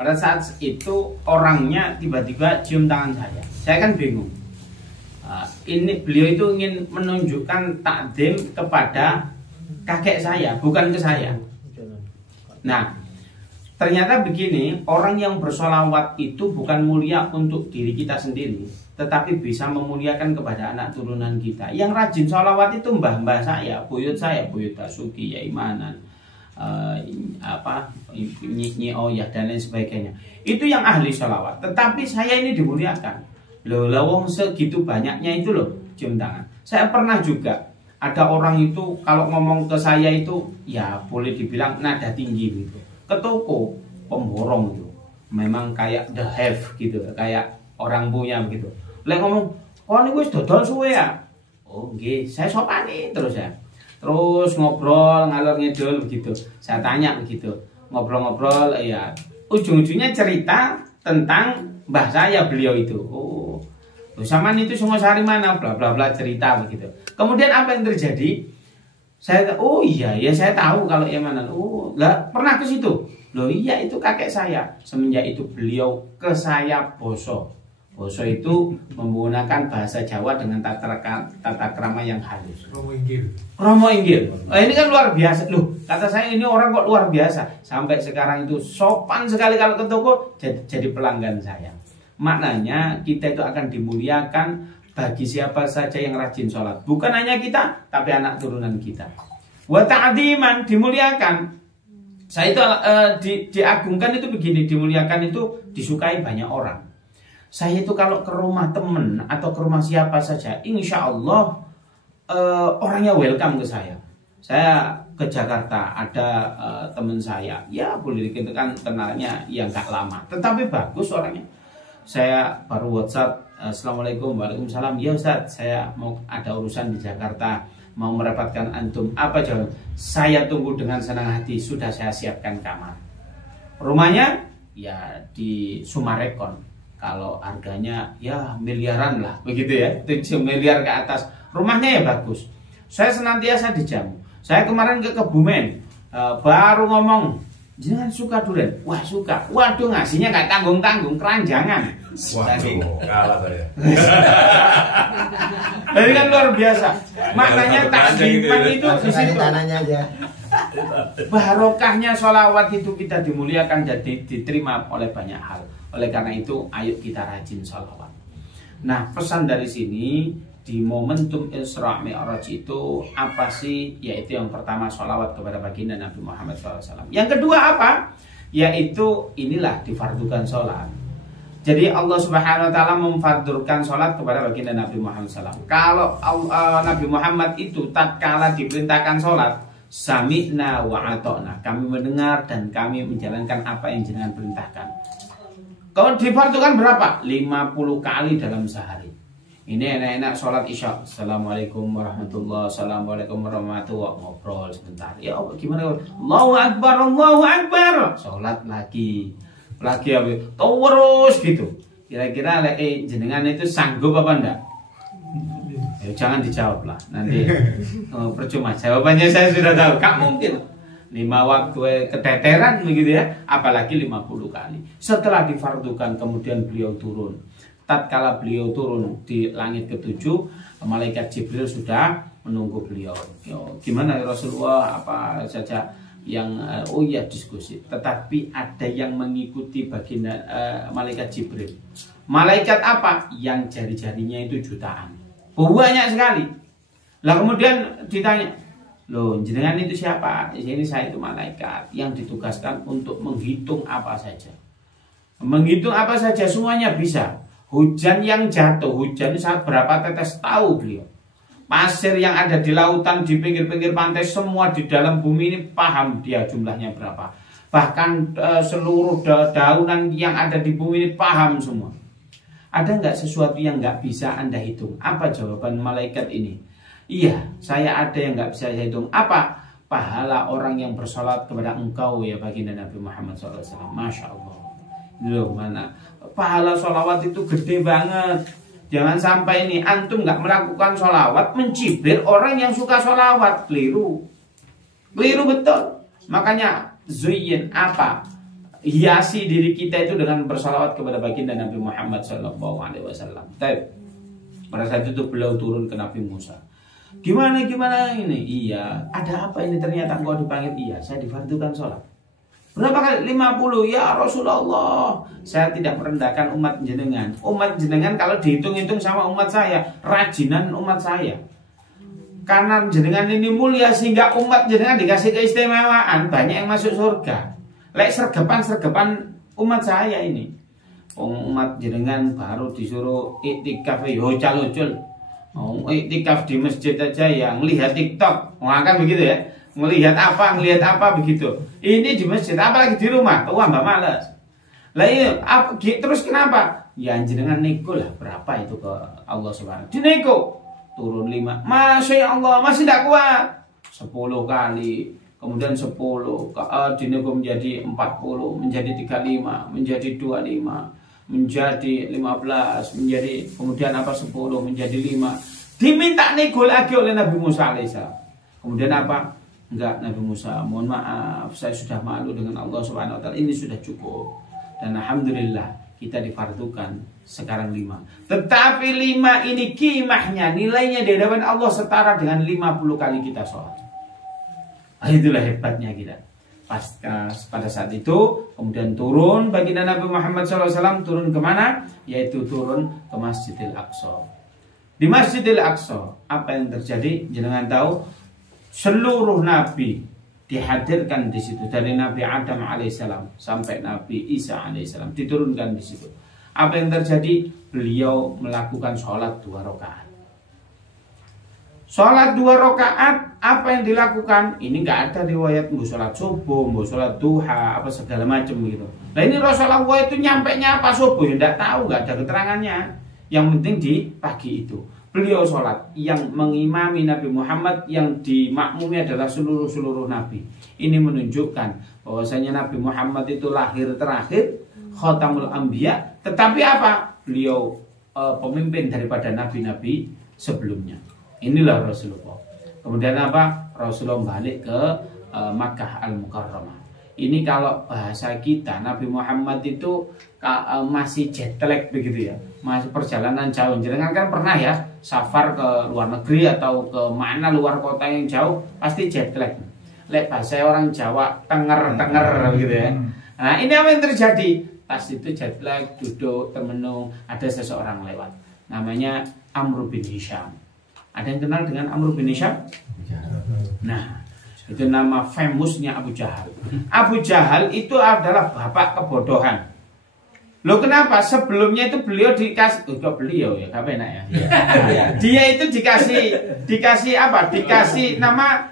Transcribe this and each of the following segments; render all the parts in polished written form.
Pada saat itu orangnya tiba-tiba cium tangan saya. Saya kan bingung. Ini beliau itu ingin menunjukkan takdim kepada kakek saya, bukan ke saya. Nah, ternyata begini, orang yang bersolawat itu bukan mulia untuk diri kita sendiri, tetapi bisa memuliakan kepada anak turunan kita. Yang rajin solawat itu mbah-mbah saya, buyut Basuki, Yai Manan, Nyi Oyah dan lain sebagainya. Itu yang ahli solawat. Tetapi saya ini dimuliakan. Loh, lawong segitu banyaknya itu loh cium tangan. Saya pernah juga ada orang itu kalau ngomong ke saya itu ya boleh dibilang nada tinggi gitu. Ke toko pemborong itu memang kayak the have gitu, kayak orang punya begitu. Lek ngomong, "Oh ini wis dodol suwe ya?" "Oh nggih, saya sopani terus ya." Terus ngobrol ngalor ngidul begitu. Saya tanya begitu. Ngobrol-ngobrol ya. Ujung-ujungnya cerita tentang mbah saya beliau itu. Oh. Zaman itu Sungosari mana bla bla bla cerita begitu. Kemudian apa yang terjadi? Saya oh iya ya saya tahu kalau yang mana. Oh, lah pernah ke situ. Loh iya itu kakek saya. Semenjak itu beliau ke saya boso. Boso itu menggunakan bahasa Jawa dengan tata krama yang halus. Kromo inggil. Ini kan luar biasa. Loh, kata saya ini orang kok luar biasa. Sampai sekarang itu sopan sekali kalau ke toko jadi pelanggan saya. Maknanya kita itu akan dimuliakan bagi siapa saja yang rajin sholat. Bukan hanya kita, tapi anak turunan kita. Wa ta'diman, dimuliakan. Saya itu diagungkan itu begini, dimuliakan itu disukai banyak orang. Saya itu kalau ke rumah temen atau ke rumah siapa saja, insya Allah orangnya welcome ke saya. Saya ke Jakarta ada teman saya, ya boleh dikatakan kenalnya yang gak lama, tetapi bagus orangnya. Saya baru WhatsApp, Assalamualaikum, waalaikumsalam. Ya Ustadz, saya mau ada urusan di Jakarta, mau merepotkan antum. Apa jawab? Saya tunggu dengan senang hati, sudah saya siapkan kamar. Rumahnya ya di Sumarekon. Kalau harganya ya miliaran lah, begitu ya, 7 miliar ke atas. Rumahnya ya bagus. Saya senantiasa dijamu. Saya kemarin ke Kebumen, baru ngomong, jangan suka durian. Wah suka. Waduh ngasihnya gak tanggung-tanggung, keranjangan. Waduh, kalah saya. Jadi kan luar biasa. Maknanya takdiman itu di situ. Barokahnya sholawat itu kita dimuliakan jadi diterima oleh banyak hal. Oleh karena itu, ayo kita rajin sholawat. Nah, pesan dari sini di momentum Isra Mi'raj itu apa sih? Yaitu yang pertama sholawat kepada baginda Nabi Muhammad SAW. Yang kedua apa? Yaitu inilah difardukan sholat. Jadi Allah Subhanahu Wa Taala memfardurkan sholat kepada baginda Nabi Muhammad SAW. Kalau Nabi Muhammad itu tatkala diperintahkan sholat, sami'na wa ata'na, kami mendengar dan kami menjalankan apa yang jenengan perintahkan. Kalau difardukan berapa? 50 kali dalam sehari. Ini enak-enak sholat isya. Assalamualaikum warahmatullahi wabarakatuh. Assalamualaikum warahmatullahi wabarakatuh. Ngobrol sebentar. Ya gimana? Allahu Akbar, Allahu Akbar. Sholat lagi terus gitu. Kira-kira jenengan itu sanggup apa enggak? Ya, jangan dijawab lah. Nanti percuma. Jawabannya saya sudah tahu. Gak mungkin. 5 waktu keteteran begitu ya, apalagi 50 kali. Setelah difardukan kemudian beliau turun. Tatkala beliau turun di langit ke-7, malaikat Jibril sudah menunggu beliau. Gimana Rasulullah, apa saja yang oh iya diskusi. Tetapi ada yang mengikuti baginda malaikat Jibril. Malaikat apa? Yang jari-jarinya itu jutaan. Banyak sekali. Lah kemudian ditanya, loh, jenengan itu siapa? Ini saya itu malaikat yang ditugaskan untuk menghitung apa saja. Menghitung apa saja semuanya bisa. Hujan yang jatuh, hujan saat berapa tetes tahu beliau. Pasir yang ada di lautan, di pinggir-pinggir pantai, semua di dalam bumi ini paham dia jumlahnya berapa. Bahkan seluruh daunan yang ada di bumi ini paham semua. Ada nggak sesuatu yang nggak bisa Anda hitung? Apa jawaban malaikat ini? Iya, saya ada yang nggak bisa saya hitung. Apa? Pahala orang yang bersolat kepada engkau ya baginda Nabi Muhammad SAW. Masya Allah. Loh mana? Pahala sholawat itu gede banget. Jangan sampai ini antum nggak melakukan sholawat mencibir orang yang suka sholawat. Keliru betul. Makanya zuyin apa? hiasi diri kita itu dengan bersalawat kepada baginda Nabi Muhammad SAW. Pada saat itu beliau turun ke Nabi Musa. Gimana ini? Iya, ada apa ini? Ternyata engkau dipanggil. Iya, saya difardukan sholat. Berapa kali? 50. Ya Rasulullah, saya tidak merendahkan umat jenengan. Umat jenengan kalau dihitung-hitung sama umat saya, rajinan umat saya. Karena jenengan ini mulia sehingga umat jenengan dikasih keistimewaan, banyak yang masuk surga. Lek sergepan umat saya ini. Umat jenengan baru disuruh iktikaf yo calocul. Iktikaf di masjid aja ya, melihat TikTok. Kan begitu ya. Melihat apa begitu. Ini di masjid, apalagi di rumah. Mbak males. Lah iya, terus kenapa? Ya jenengan nego lah berapa itu ke Allah Subhanahu. Dinego. Turun 5. Masya Allah, masih tidak kuat. 10 kali. Kemudian 10 dinego menjadi 40, menjadi 35, menjadi 25, menjadi 15, menjadi kemudian 10 menjadi 5. Diminta nego lagi oleh Nabi Musa alaihissalam. Kemudian apa? Enggak, Nabi Musa, mohon maaf, saya sudah malu dengan Allah Subhanahu wa taala. Ini sudah cukup. Dan alhamdulillah kita difardukan sekarang 5. Tetapi 5 ini kimahnya, nilainya di hadapan Allah setara dengan 50 kali kita sholat. Itulah hebatnya kita. Pada saat itu kemudian turun baginda Nabi Muhammad SAW, turun kemana? Yaitu turun ke Masjidil Aqsa. Di Masjidil Aqsa apa yang terjadi? Jangan tahu, seluruh nabi dihadirkan di situ, dari Nabi Adam alaihissalam sampai Nabi Isa alaihissalam diturunkan di situ. Apa yang terjadi? Beliau melakukan sholat 2 rakaat. Sholat 2 rakaat, apa yang dilakukan? Ini nggak ada riwayat mau sholat subuh, mau sholat duha, apa segala macam gitu. Nah ini Rasulullah itu nyampainya apa subuh? Ya nggak tahu, nggak ada keterangannya. Yang penting di pagi itu beliau sholat, yang mengimami Nabi Muhammad, yang dimakmumi adalah seluruh nabi. Ini menunjukkan bahwasanya Nabi Muhammad itu lahir terakhir, Khatamul Anbiya, tetapi apa? Beliau pemimpin daripada nabi-nabi sebelumnya. Inilah Rasulullah. Kemudian apa? Rasulullah balik ke Makkah Al-Mukarramah. Ini kalau bahasa kita, Nabi Muhammad itu masih jet lag begitu ya, masih perjalanan jauh. Jangan kan pernah ya safar ke luar negeri atau ke mana luar kota yang jauh, pasti jet lag. Lek bahasa orang Jawa tenger gitu ya. Nah ini apa yang terjadi? Pas itu jet lag, duduk termenung, ada seseorang lewat, namanya Amr bin Hisham. Ada yang kenal dengan Amr bin Hisham? Nah, itu nama famousnya Abu Jahal. Abu Jahal itu adalah bapak kebodohan. Loh kenapa? Sebelumnya itu beliau dikasih, beliau ya, apa enak ya? Dia itu dikasih apa? Dikasih nama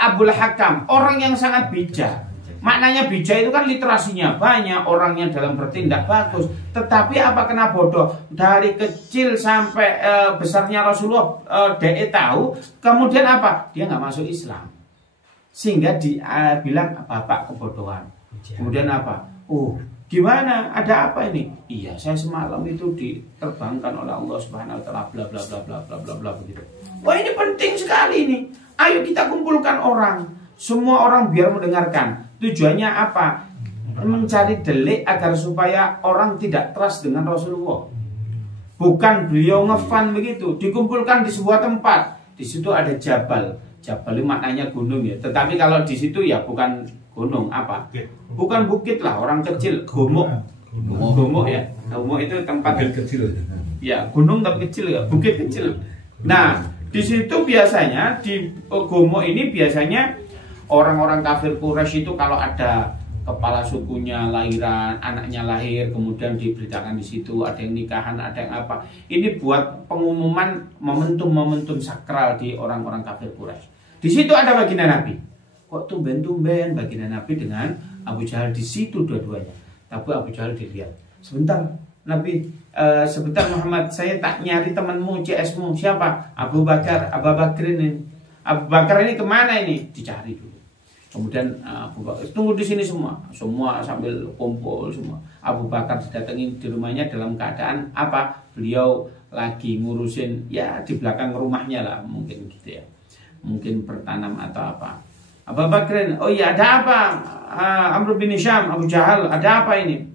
Abul Hakam, orang yang sangat bijak. Maknanya bijak itu kan literasinya banyak, orangnya dalam bertindak bagus. Tetapi apa kena bodoh? Dari kecil sampai besarnya Rasulullah dia tahu. Kemudian apa? Dia nggak masuk Islam. Sehingga dia bilang bapak kebodohan. Kemudian apa? Gimana? Ada apa ini? Iya, saya semalam itu diterbangkan oleh Allah Subhanahu wa taala bla bla bla bla bla bla bla begitu. Wah, ini penting sekali ini. Ayo kita kumpulkan orang. Semua orang biar mendengarkan. Tujuannya apa? Mencari delik agar supaya orang tidak trust dengan Rasulullah. Bukan beliau ngefan begitu. Dikumpulkan di sebuah tempat. Di situ ada jabal. Jabal itu maknanya gunung ya. Tetapi kalau di situ ya bukan gunung, apa? Bukan bukit lah, orang kecil. Gumuk ya. Gumuk itu tempat kecil. Ya, gunung tapi kecil ya, bukit kecil. Nah, di situ biasanya di Gumuk ini biasanya orang-orang kafir Quraisy itu kalau ada kepala sukunya lahiran, anaknya lahir, kemudian diberitakan di situ, ada yang nikahan, ada yang apa. Ini buat pengumuman momentum-momentum sakral di orang-orang kafir Quraisy. Di situ ada baginda Nabi. Kok tumben-tumben baginda Nabi dengan Abu Jahal di situ dua-duanya. Tapi Abu Jahal dilihat. Sebentar, Nabi, sebentar Muhammad, saya tak nyari temanmu, CS-mu. Siapa? Abu Bakar ini. Abu Bakar ini kemana ini? Dicari dulu. Kemudian Abu Bakar tunggu di sini semua sambil kumpul semua. Abu Bakar didatangi di rumahnya dalam keadaan apa? Beliau lagi ngurusin ya di belakang rumahnya lah mungkin gitu ya. Mungkin bertanam atau apa. Abu Bakrin, oh iya ada apa? Amr bin Hisham, Abu Jahal, ada apa ini?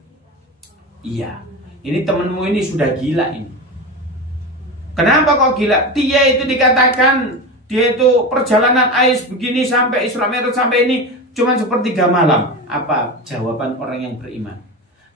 Iya, ini temanmu ini sudah gila ini. Kenapa kok gila? Dia itu dikatakan, dia itu perjalanan ais begini sampai Isra Mi'raj sampai ini cuma sepertiga malam. Apa jawaban orang yang beriman?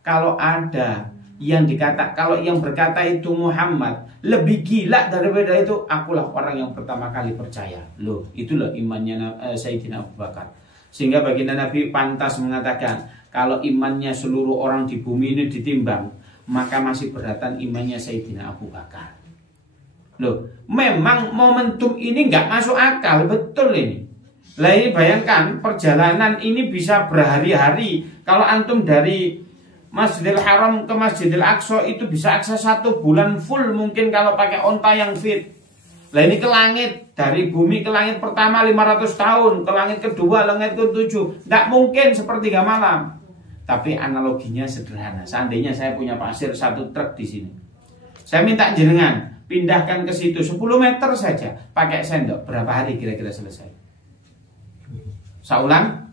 Kalau ada yang kalau yang berkata itu Muhammad lebih gila daripada itu, akulah orang yang pertama kali percaya. Loh, itulah imannya Sayyidina Abu Bakar. Sehingga baginda Nabi pantas mengatakan, kalau imannya seluruh orang di bumi ini ditimbang, maka masih beratan imannya Sayyidina Abu Bakar. Loh, memang momentum ini nggak masuk akal, betul ini. Lah ini bayangkan, perjalanan ini bisa berhari-hari. Kalau antum dari Masjidil Haram ke Masjidil Aqsa itu bisa akses 1 bulan full mungkin kalau pakai onta yang fit. Lah ini ke langit, dari bumi ke langit pertama 500 tahun, ke langit kedua, langit ke-7. Nggak mungkin sepertiga malam. Tapi analoginya sederhana. Seandainya saya punya pasir 1 truk di sini, saya minta jenengan pindahkan ke situ 10 meter saja pakai sendok, berapa hari kira-kira selesai? Saya ulang,